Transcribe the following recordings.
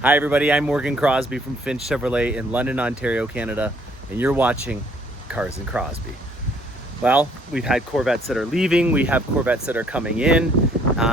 Hi everybody, I'm Crosbie from Finch Chevrolet in London, Ontario, Canada, and you're watching Cars and Crosbie. Well, we've had Corvettes that are leaving, we have Corvettes that are coming in.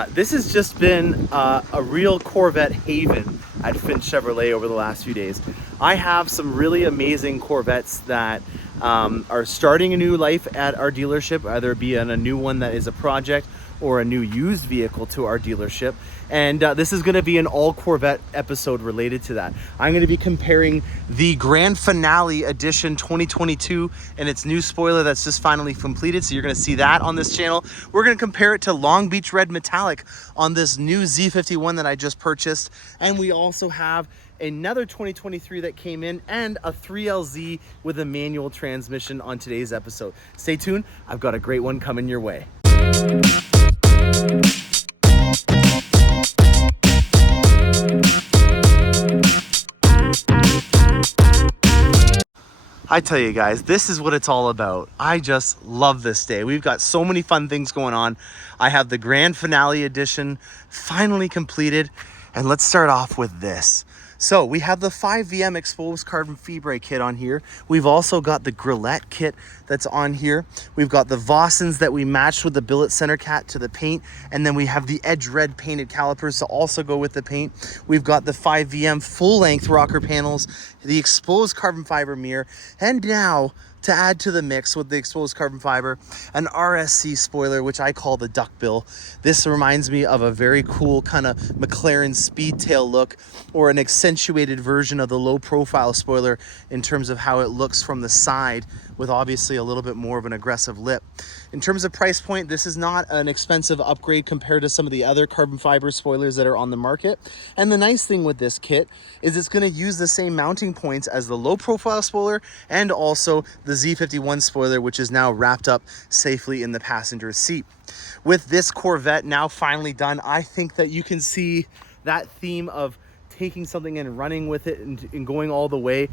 This has just been a real Corvette haven at Finch Chevrolet over the last few days. I have some really amazing Corvettes that are starting a new life at our dealership, either it be on a new one that is a project or a new used vehicle to our dealership. And this is going to be an all Corvette episode related to that. I'm going to be comparing the Grand Finale Edition 2022 and its new spoiler that's just finally completed. So you're going to see that on this channel. We're going to compare it to Long Beach Red Metallic on this new Z51 that I just purchased. And we also have another 2023 that came in and a 3LZ with a manual transmission on today's episode. Stay tuned. I've got a great one coming your way. I tell you guys, this is what it's all about. I just love this day. We've got so many fun things going on. I have the Grand Finale Edition finally completed. And let's start off with this. So we have the 5VM exposed carbon fibre kit on here. We've also got the Grillette kit that's on here. We've got the Vossens that we matched with the billet center cat to the paint. And then we have the Edge Red painted calipers to also go with the paint. We've got the 5VM full length rocker panels, the exposed carbon fiber mirror, and now to add to the mix with the exposed carbon fiber, an RSC spoiler, which I call the duckbill. This reminds me of a very cool kind of McLaren Speedtail look, or an accentuated version of the low profile spoiler in terms of how it looks from the side, with obviously a little bit more of an aggressive lip. In terms of price point, this is not an expensive upgrade compared to some of the other carbon fiber spoilers that are on the market. And the nice thing with this kit is it's going to use the same mounting points as the low profile spoiler and also the Z51 spoiler, which is now wrapped up safely in the passenger seat. With this Corvette now finally done, I think that you can see that theme of taking something and running with it and going all the way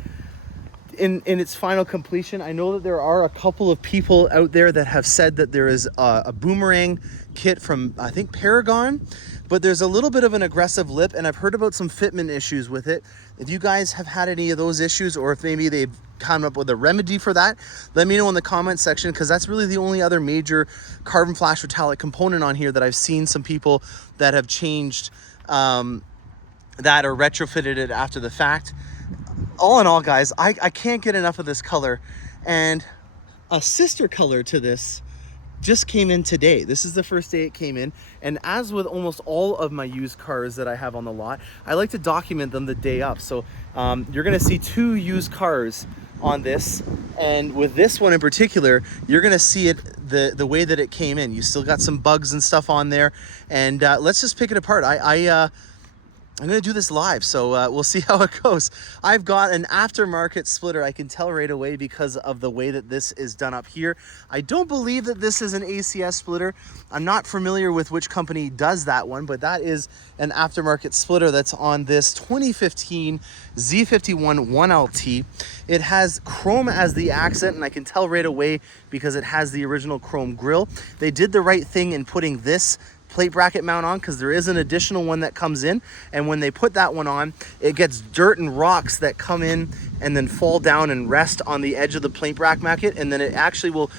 in its final completion. I know that there are a couple of people out there that have said that there is a boomerang kit from, I think, Paragon, but there's a little bit of an aggressive lip, and I've heard about some fitment issues with it. If you guys have had any of those issues, or if maybe they've come up with a remedy for that, let me know in the comment section, because that's really the only other major carbon flash metallic component on here that I've seen some people that have changed that or retrofitted it after the fact. All in all, guys, I can't get enough of this color, and a sister color to this just came in today. This is the first day it came in, and as with almost all of my used cars that I have on the lot, I like to document them the day up. So you're gonna see two used cars on this, and with this one in particular, you're gonna see it the way that it came in. You still got some bugs and stuff on there, and let's just pick it apart. I'm going to do this live, so we'll see how it goes. I've got an aftermarket splitter. I can tell right away because of the way that this is done up here. I don't believe that this is an ACS splitter. I'm not familiar with which company does that one, but that is an aftermarket splitter that's on this 2015 Z51 1LT. It has chrome as the accent, and I can tell right away because it has the original chrome grille. They did the right thing in putting this plate bracket mount on, because there is an additional one that comes in, and when they put that one on, it gets dirt and rocks that come in and then fall down and rest on the edge of the plate bracket, and then it actually will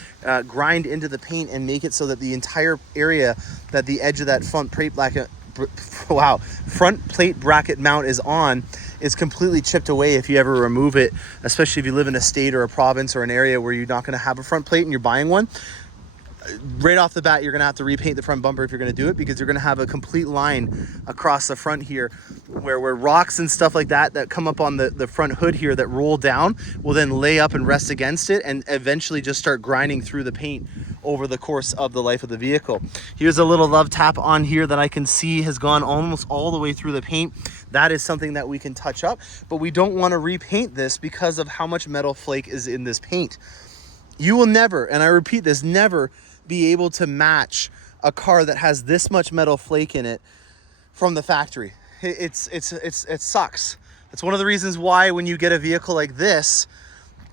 grind into the paint and make it so that the entire area that the edge of that front plate bracket mount is on is completely chipped away if you ever remove it, especially if you live in a state or a province or an area where you're not going to have a front plate and you're buying one. Right off the bat, you're gonna have to repaint the front bumper if you're gonna do it, because you're gonna have a complete line across the front here where rocks and stuff like that come up on the front hood here that roll down will then lay up and rest against it and eventually just start grinding through the paint over the course of the life of the vehicle. Here's a little love tap on here that I can see has gone almost all the way through the paint. That is something that we can touch up, but we don't want to repaint this because of how much metal flake is in this paint. You will never, and I repeat this, never be able to match a car that has this much metal flake in it from the factory. It sucks. It's one of the reasons why when you get a vehicle like this,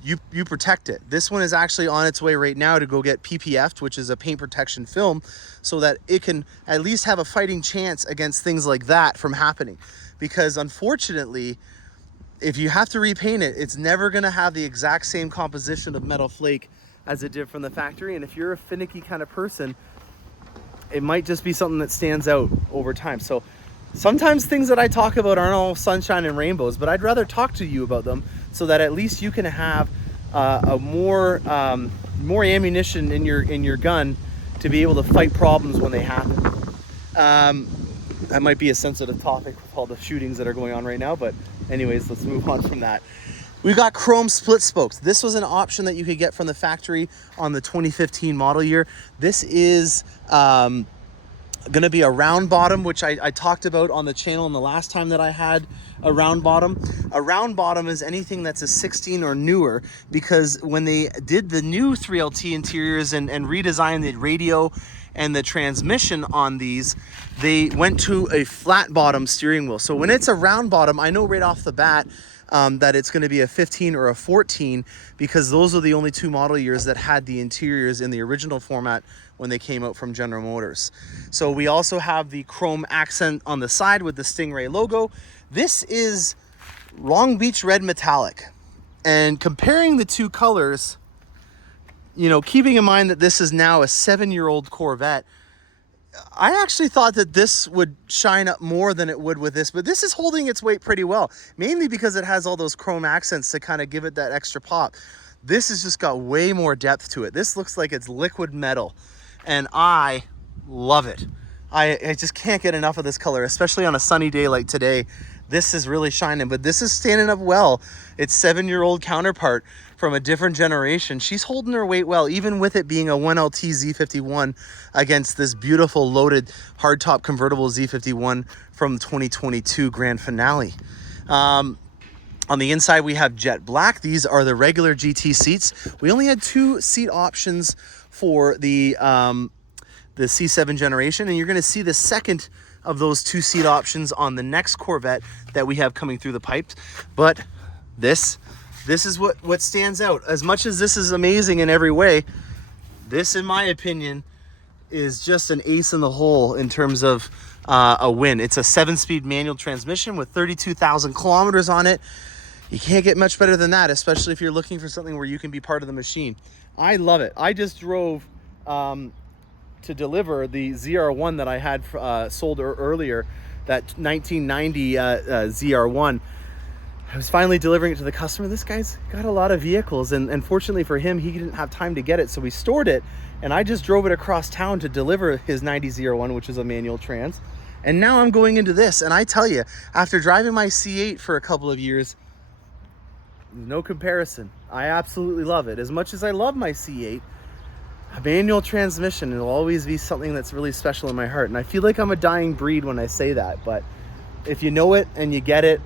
you protect it. This one is actually on its way right now to go get PPF, which is a paint protection film, so that it can at least have a fighting chance against things like that from happening. Because unfortunately, if you have to repaint it, it's never going to have the exact same composition of metal flake as it did from the factory. And if you're a finicky kind of person, it might just be something that stands out over time. So sometimes things that I talk about aren't all sunshine and rainbows, but I'd rather talk to you about them so that at least you can have more ammunition in your gun to be able to fight problems when they happen. That might be a sensitive topic with all the shootings that are going on right now, but anyways, let's move on from that. We've got chrome split spokes. This was an option that you could get from the factory on the 2015 model year. This is going to be a round bottom, which I talked about on the channel in the last time that I had a round bottom. A round bottom is anything that's a 16 or newer, because when they did the new 3LT interiors and redesigned the radio and the transmission on these, they went to a flat bottom steering wheel. So when it's a round bottom, I know right off the bat that it's going to be a 15 or a 14, because those are the only two model years that had the interiors in the original format when they came out from General Motors. So we also have the chrome accent on the side with the Stingray logo. This is Long Beach Red Metallic. And comparing the two colors, you know, keeping in mind that this is now a 7-year-old Corvette, I actually thought that this would shine up more than it would with this, but this is holding its weight pretty well, mainly because it has all those chrome accents to kind of give it that extra pop. This has just got way more depth to it. This looks like it's liquid metal, and I love it. I just can't get enough of this color, especially on a sunny day like today. This is really shining, but this is standing up well. Its 7-year-old counterpart from a different generation, she's holding her weight well, even with it being a 1LT Z51 against this beautiful loaded hardtop convertible Z51 from the 2022 Grand Finale. On the inside, we have jet black. These are the regular GT seats. We only had 2 seat options for the C7 generation, and you're going to see the second of those 2 seat options on the next Corvette that we have coming through the pipes. But this is what stands out. As much as this is amazing in every way, this, in my opinion, is just an ace in the hole in terms of a win. It's a 7-speed manual transmission with 32,000 kilometers on it. You can't get much better than that, especially if you're looking for something where you can be part of the machine. I love it. I just drove to deliver the ZR1 that I had sold earlier, that 1990 ZR1. I was finally delivering it to the customer. This guy's got a lot of vehicles, and fortunately for him, he didn't have time to get it, so we stored it, and I just drove it across town to deliver his 90 ZR1, which is a manual trans. And now I'm going into this, and I tell you, after driving my C8 for a couple of years, no comparison. I absolutely love it. As much as I love my C8, a manual transmission will always be something that's really special in my heart. And I feel like I'm a dying breed when I say that, but if you know it and you get it,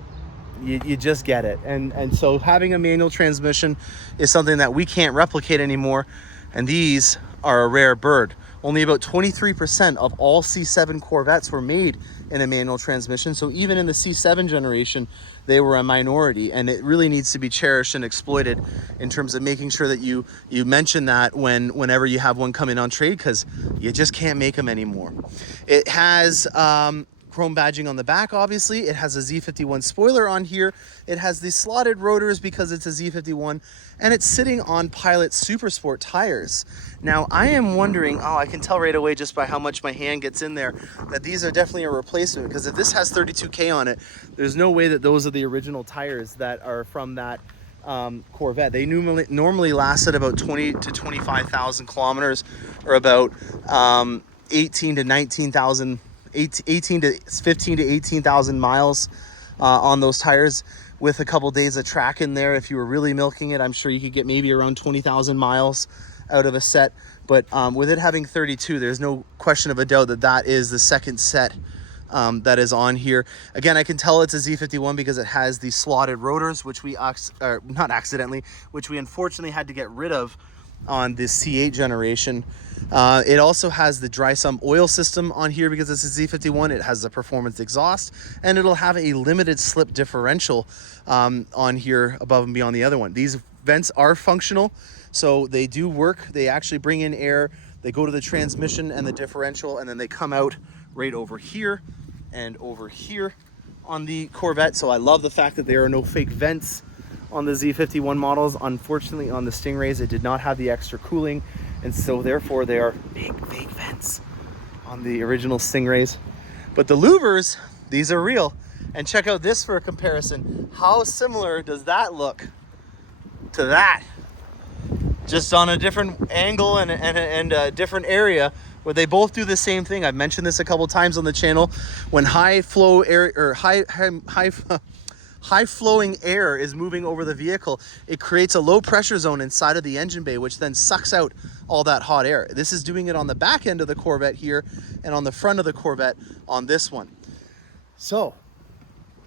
you just get it. And so having a manual transmission is something that we can't replicate anymore. And these are a rare bird. Only about 23% of all C7 Corvettes were made in a manual transmission. So even in the C7 generation, they were a minority, and it really needs to be cherished and exploited in terms of making sure that you mention that whenever you have one coming on trade, because you just can't make them anymore. It has chrome badging on the back, obviously. It has a Z51 spoiler on here. It has the slotted rotors because it's a Z51, and it's sitting on Pilot Super Sport tires. Now, I am wondering, I can tell right away just by how much my hand gets in there that these are definitely a replacement, because if this has 32K on it, there's no way that those are the original tires that are from that Corvette. They normally lasted about 20 to 25,000 kilometers, or about 18 to 15 to 18,000 miles on those tires, with a couple days of track in there. If you were really milking it, I'm sure you could get maybe around 20,000 miles out of a set. But with it having 32, there's no question of a doubt that that is the second set that is on here. Again, I can tell it's a Z51 because it has the slotted rotors, which we not accidentally, which we unfortunately had to get rid of on this C8 generation. It also has the dry sump oil system on here because it's a Z51. It has the performance exhaust, and it'll have a limited slip differential on here above and beyond the other one. These vents are functional, so they do work. They actually bring in air, they go to the transmission and the differential, and then they come out right over here and over here on the Corvette. So I love the fact that there are no fake vents on the Z51 models. Unfortunately, on the Stingrays, it did not have the extra cooling, and so therefore they are big fake vents on the original Stingrays. But the louvers, these are real. And check out this for a comparison. How similar does that look to that? Just on a different angle and a different area, where they both do the same thing. I've mentioned this a couple times on the channel. When high flow air or high flowing air is moving over the vehicle, it creates a low pressure zone inside of the engine bay, which then sucks out all that hot air. This is doing it on the back end of the Corvette here and on the front of the Corvette on this one. So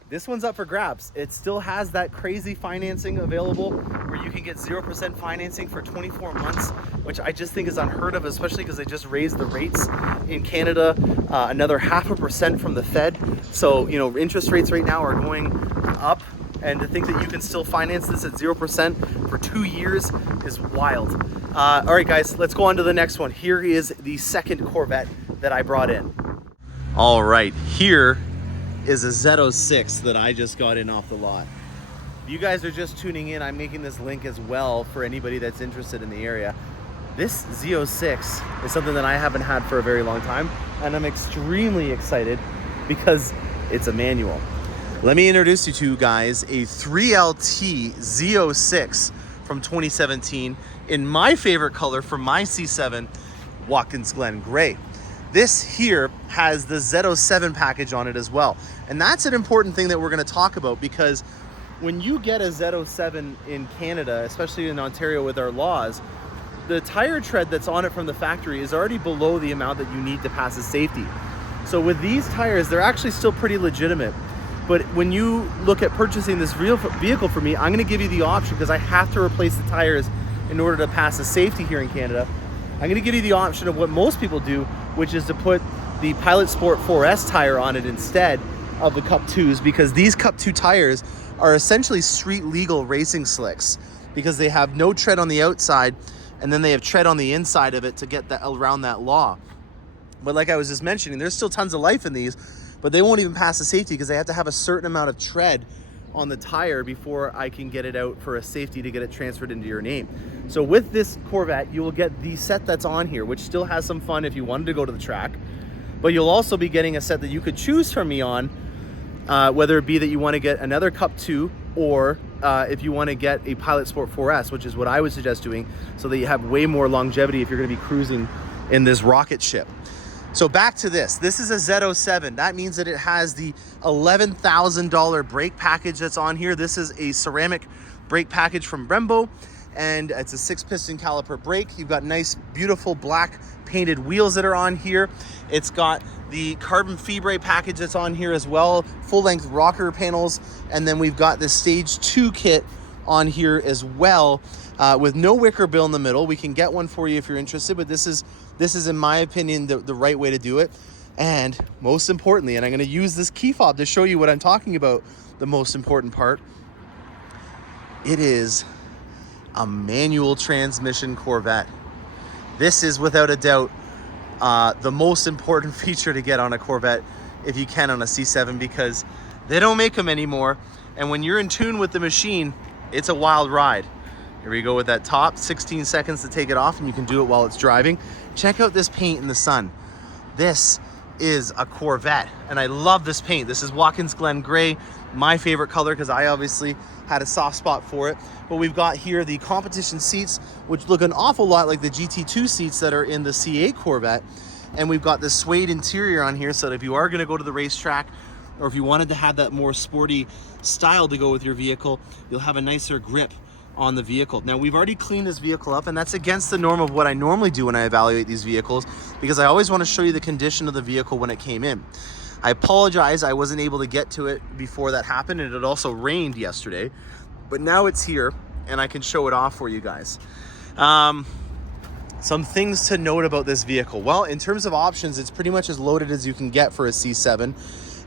this one's up for grabs. It still has that crazy financing available where you can get 0% financing for 24 months, which I just think is unheard of, especially because they just raised the rates in Canada, another 0.5% from the Fed. So, you know, interest rates right now are going up, and to think that you can still finance this at 0% for 2 years is wild. All right, guys, let's go on to the next one. Here is the second Corvette that I brought in. All right, here is a Z06 that I just got in off the lot. If you guys are just tuning in, I'm making this link as well for anybody that's interested in the area. This Z06 is something that I haven't had for a very long time, and I'm extremely excited because it's a manual. Let me introduce you to, guys, a 3LT Z06 from 2017 in my favorite color for my C7, Watkins Glen Gray. This here has the Z07 package on it as well. And that's an important thing that we're going to talk about, because when you get a Z07 in Canada, especially in Ontario with our laws, the tire tread that's on it from the factory is already below the amount that you need to pass as safety. So with these tires, they're actually still pretty legitimate. But when you look at purchasing this real vehicle for me, I'm going to give you the option, because I have to replace the tires in order to pass as safety here in Canada. I'm going to give you the option of what most people do, which is to put the Pilot Sport 4S tire on it instead of the Cup 2s, because these Cup 2 tires are essentially street legal racing slicks, because they have no tread on the outside and then they have tread on the inside of it to get that around that law. But like I was just mentioning, there's still tons of life in these, but they won't even pass the safety because they have to have a certain amount of tread on the tire before I can get it out for a safety to get it transferred into your name. So with this Corvette, you will get the set that's on here, which still has some fun if you wanted to go to the track, but you'll also be getting a set that you could choose from me on, whether it be that you want to get another Cup 2 or if you want to get a Pilot Sport 4S, which is what I would suggest doing, so that you have way more longevity if you're going to be cruising in this rocket ship. So back to this. This is a Z07. That means that it has the $11,000 brake package that's on here. This is a ceramic brake package from Brembo, and it's a 6-piston caliper brake. You've got nice, beautiful black painted wheels that are on here. It's got the carbon fibre package that's on here as well, full-length rocker panels, and then we've got the Stage 2 kit on here as well, with no wicker bill in the middle. We can get one for you if you're interested, but this is in my opinion the right way to do it. And most importantly, and I'm going to use this key fob to show you what I'm talking about, the most important part, it is a manual transmission Corvette. This is without a doubt the most important feature to get on a Corvette if you can on a C7, because they don't make them anymore, and when you're in tune with the machine, it's a wild ride. Here we go with that top, 16 seconds to take it off, and you can do it while it's driving. Check out this paint in the sun. This is a Corvette, and I love this paint. This is Watkins Glen Gray, my favorite color, because I obviously had a soft spot for it. But we've got here the competition seats, which look an awful lot like the GT2 seats that are in the C8 Corvette. And we've got the suede interior on here, so that if you are going to go to the racetrack, or if you wanted to have that more sporty style to go with your vehicle, you'll have a nicer grip on the vehicle. Now, we've already cleaned this vehicle up, and that's against the norm of what I normally do when I evaluate these vehicles, because I always want to show you the condition of the vehicle when it came in. I apologize, I wasn't able to get to it before that happened, and it also rained yesterday, but now it's here and I can show it off for you guys. Some things to note about this vehicle. Well, in terms of options, it's pretty much as loaded as you can get for a C7.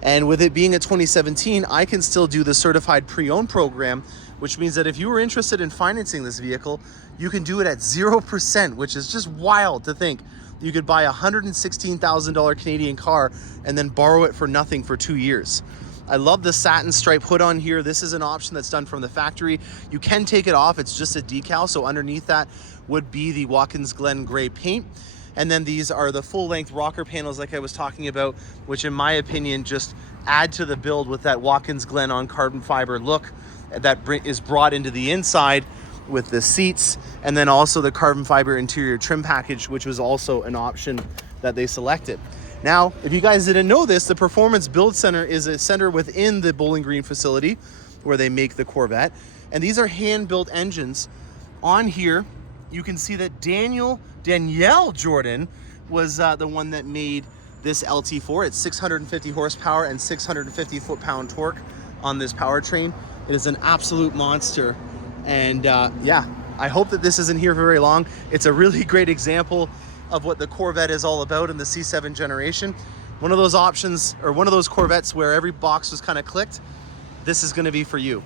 And with it being a 2017, I can still do the certified pre-owned program, which means that if you were interested in financing this vehicle, you can do it at 0%, which is just wild to think. You could buy a $116,000 Canadian car and then borrow it for nothing for 2 years. I love the satin stripe hood on here. This is an option that's done from the factory. You can take it off. It's just a decal. So underneath that would be the Watkins Glen gray paint. And then these are the full length rocker panels like I was talking about, which in my opinion, just add to the build with that Watkins Glen on carbon fiber look that is brought into the inside with the seats, and then also the carbon fiber interior trim package, which was also an option that they selected. Now, if you guys didn't know this, the Performance Build Center is a center within the Bowling Green facility where they make the Corvette. And these are hand-built engines. On here, you can see that Danielle Jordan was the one that made this LT4. It's 650 horsepower and 650 foot-pound torque on this powertrain. It is an absolute monster. And yeah, I hope that this isn't here for very long. It's a really great example of what the Corvette is all about in the C7 generation. One of those options, or one of those Corvettes where every box was kind of clicked. This is gonna be for you.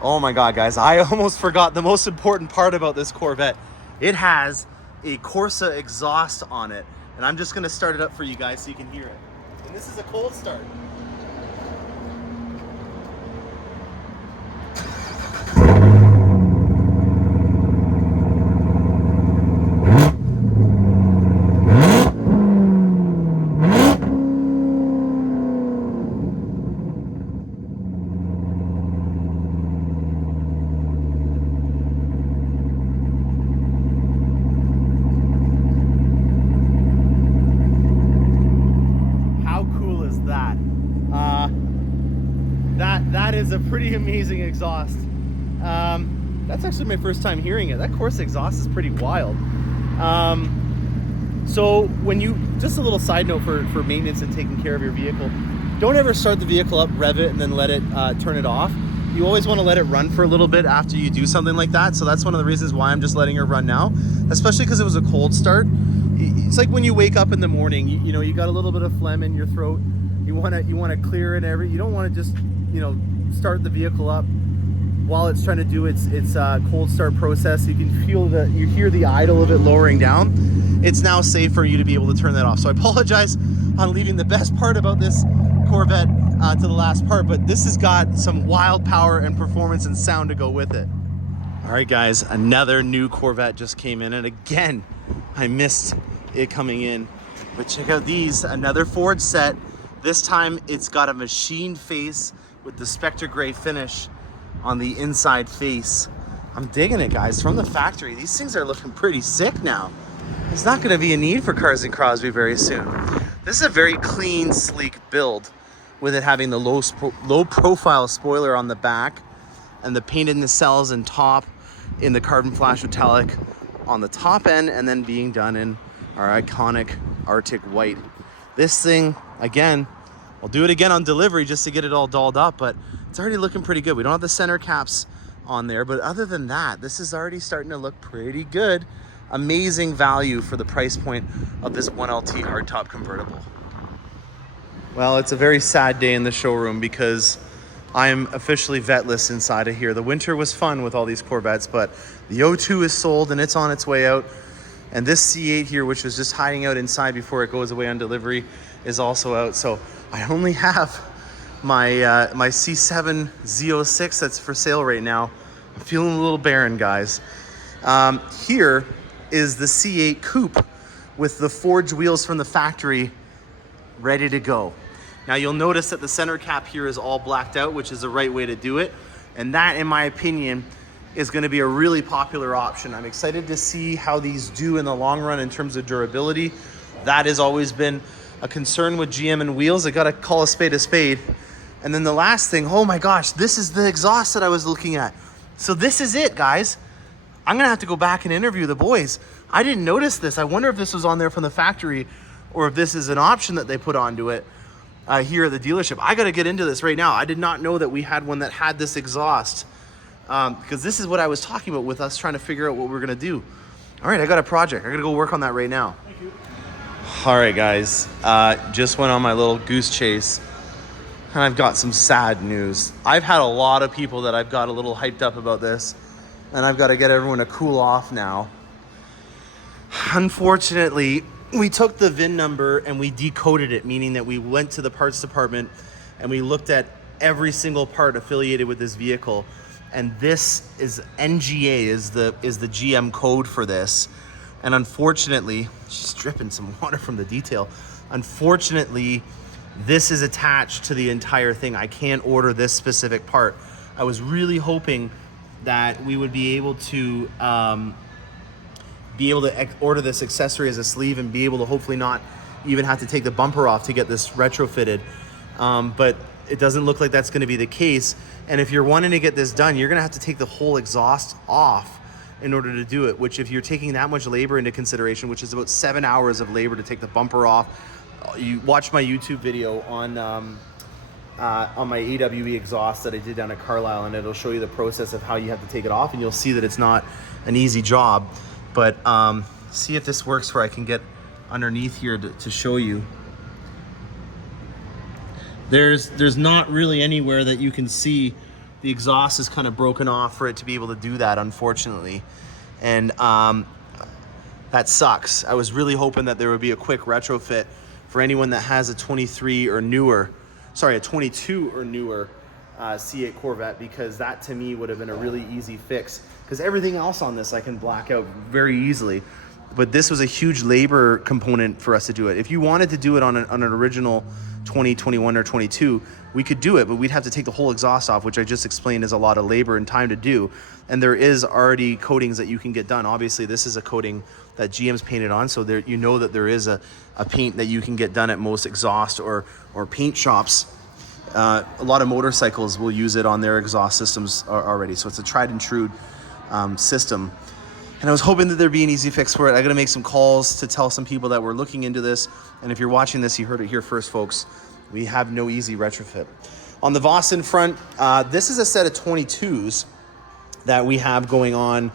Oh my God, guys, I almost forgot the most important part about this Corvette. It has a Corsa exhaust on it, and I'm just gonna start it up for you guys so you can hear it. And this is a cold start. That is a pretty amazing exhaust. That's actually my first time hearing it. That Corsa exhaust is pretty wild. So when you, just a little side note for maintenance and taking care of your vehicle, don't ever start the vehicle up, rev it, and then let it turn it off. You always want to let it run for a little bit after you do something like that. So that's one of the reasons why I'm just letting her run now, especially because it was a cold start. It's like when you wake up in the morning, you know, you got a little bit of phlegm in your throat. You want to clear it you don't want to just, you know, start the vehicle up while it's trying to do its cold start process. You can feel you hear the idle of it lowering down. It's now safe for you to be able to turn that off. So I apologize on leaving the best part about this Corvette to the last part, but this has got some wild power and performance and sound to go with it. All right, guys, another new Corvette just came in, and again, I missed it coming in. But check out these, another Ford set. This time it's got a machined face with the Spectre Gray finish on the inside face. I'm digging it, guys, from the factory. These things are looking pretty sick now. There's not gonna be a need for cars in Crosby very soon. This is a very clean, sleek build with it having the low profile spoiler on the back and the painted nacelles and top in the carbon flash metallic on the top end, and then being done in our iconic Arctic white. This thing, again, I'll do it again on delivery just to get it all dolled up, but it's already looking pretty good. We don't have the center caps on there, but other than that, this is already starting to look pretty good. Amazing value for the price point of this 1LT hardtop convertible. Well, it's a very sad day in the showroom because I am officially vetless inside of here. The winter was fun with all these Corvettes, but the O2 is sold and it's on its way out. And this C8 here, which was just hiding out inside before it goes away on delivery, is also out. So I only have my my C7 Z06 that's for sale right now. I'm feeling a little barren, guys. Here is the C8 Coupe with the forged wheels from the factory ready to go. Now you'll notice that the center cap here is all blacked out, which is the right way to do it. And that, in my opinion, is gonna be a really popular option. I'm excited to see how these do in the long run in terms of durability. That has always been a concern with GM and wheels. I gotta call a spade a spade. And then the last thing, oh my gosh, this is the exhaust that I was looking at. So this is it, guys. I'm gonna have to go back and interview the boys. I didn't notice this. I wonder if this was on there from the factory or if this is an option that they put onto it here at the dealership. I gotta get into this right now. I did not know that we had one that had this exhaust because this is what I was talking about with us trying to figure out what we're gonna do. All right, I got a project. I gotta go work on that right now. Thank you. All right, guys, just went on my little goose chase. And I've got some sad news. I've had a lot of people that I've got a little hyped up about this, and I've got to get everyone to cool off now. Unfortunately, we took the VIN number and we decoded it, meaning that we went to the parts department and we looked at every single part affiliated with this vehicle. And this is NGA is the GM code for this. And unfortunately, she's dripping some water from the detail. Unfortunately, this is attached to the entire thing. I can't order this specific part. I was really hoping that we would be able to order this accessory as a sleeve and be able to hopefully not even have to take the bumper off to get this retrofitted. But it doesn't look like that's going to be the case. And if you're wanting to get this done, you're going to have to take the whole exhaust off in order to do it, which if you're taking that much labor into consideration, which is about 7 hours of labor to take the bumper off. You watch my YouTube video on my AWE exhaust that I did down at Carlisle, and it'll show you the process of how you have to take it off, and you'll see that it's not an easy job. But see if this works where I can get underneath here to show you. There's not really anywhere that you can see the exhaust is kind of broken off for it to be able to do that, unfortunately. And that sucks. I was really hoping that there would be a quick retrofit for anyone that has a 22 or newer C8 Corvette, because that to me would have been a really easy fix, because everything else on this I can black out very easily. But this was a huge labor component for us to do it. If you wanted to do it on an original 2021 or 22, we could do it, but we'd have to take the whole exhaust off, which I just explained is a lot of labor and time to do. And there is already coatings that you can get done. Obviously, this is a coating that GM's painted on, so there, you know that there is a paint that you can get done at most exhaust or paint shops. A lot of motorcycles will use it on their exhaust systems already, so it's a tried and true system. And I was hoping that there'd be an easy fix for it. I'm gonna make some calls to tell some people that we're looking into this. And if you're watching this, you heard it here first, folks. We have no easy retrofit. On the Vossen front, this is a set of 22s that we have going on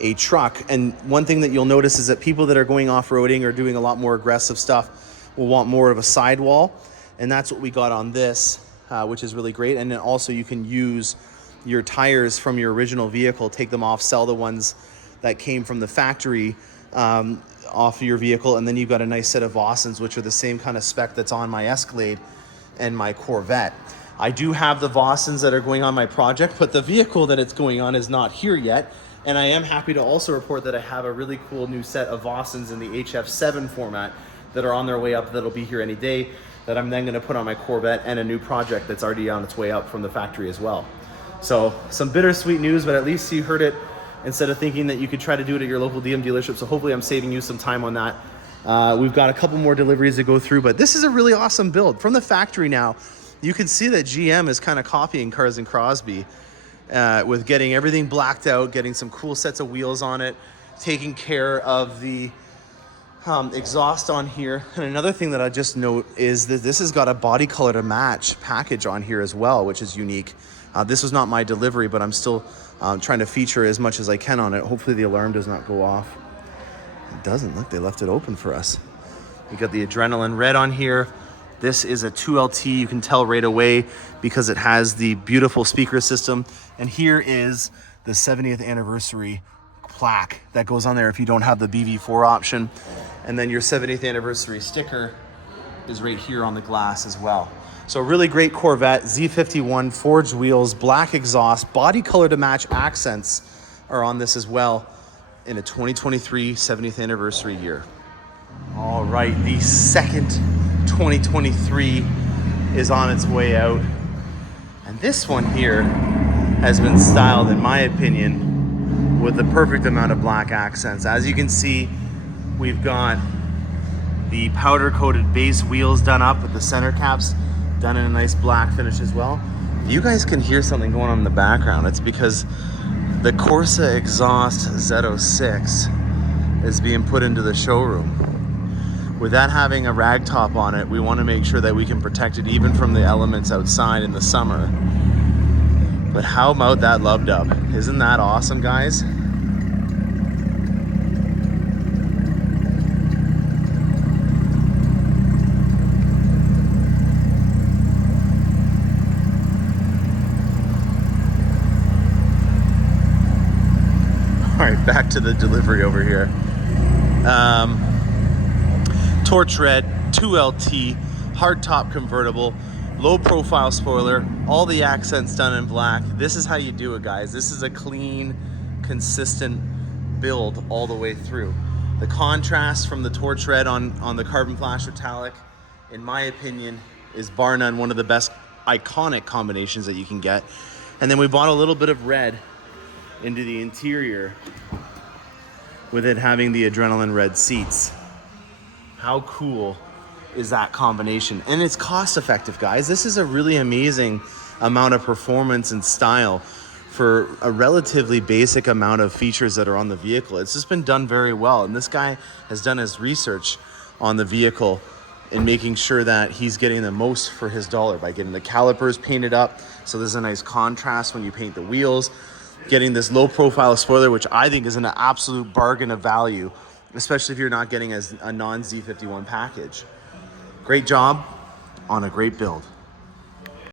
a truck. And one thing that you'll notice is that people that are going off-roading or doing a lot more aggressive stuff will want more of a sidewall. And that's what we got on this, which is really great. And then also you can use your tires from your original vehicle, take them off, sell the ones that came from the factory off of your vehicle, and then you've got a nice set of Vossens, which are the same kind of spec that's on my Escalade and my Corvette. I do have the Vossens that are going on my project, but the vehicle that it's going on is not here yet. And I am happy to also report that I have a really cool new set of Vossens in the HF7 format that are on their way up, that'll be here any day, that I'm then gonna put on my Corvette, and a new project that's already on its way up from the factory as well. So some bittersweet news, but at least you heard it instead of thinking that you could try to do it at your local DM dealership. So hopefully I'm saving you some time on that. We've got a couple more deliveries to go through, but this is a really awesome build. From the factory now, you can see that GM is kind of copying Cars and Crosby with getting everything blacked out, getting some cool sets of wheels on it, taking care of the exhaust on here. And another thing that I just note is that this has got a body color to match package on here as well, which is unique. This was not my delivery, but I'm still trying to feature as much as I can on it. Hopefully the alarm does not go off. It doesn't. Look, they left it open for us. We got the Adrenaline Red on here. This is a 2LT. You can tell right away because it has the beautiful speaker system. And here is the 70th anniversary plaque that goes on there if you don't have the BV4 option. And then your 70th anniversary sticker is right here on the glass as well. So really great Corvette, Z51, forged wheels, black exhaust, body color to match accents are on this as well in a 2023 70th anniversary year. All right, the second 2023 is on its way out. And this one here has been styled, in my opinion, with the perfect amount of black accents. As you can see, we've got the powder coated base wheels done up with the center caps done in a nice black finish as well. You guys can hear something going on in the background. It's because the Corsa exhaust Z06 is being put into the showroom. With that having a rag top on it, we want to make sure that we can protect it even from the elements outside in the summer. But how about that love dub? Isn't that awesome, guys? back to the delivery over here. Torch red, 2LT, hardtop convertible, low profile spoiler, all the accents done in black. This is how you do it, guys. This is a clean, consistent build all the way through. The contrast from the torch red on the carbon flash metallic, in my opinion, is bar none one of the best iconic combinations that you can get. And then we bought a little bit of red into the interior with it having the adrenaline red seats. How cool is that combination? And it's cost effective, guys. This is a really amazing amount of performance and style for a relatively basic amount of features that are on the vehicle. It's just been done very well. And this guy has done his research on the vehicle and making sure that he's getting the most for his dollar by getting the calipers painted up. So there's a nice contrast when you paint the wheels, getting this low profile spoiler, which I think is an absolute bargain of value, especially if you're not getting a non-Z51 package. Great job on a great build.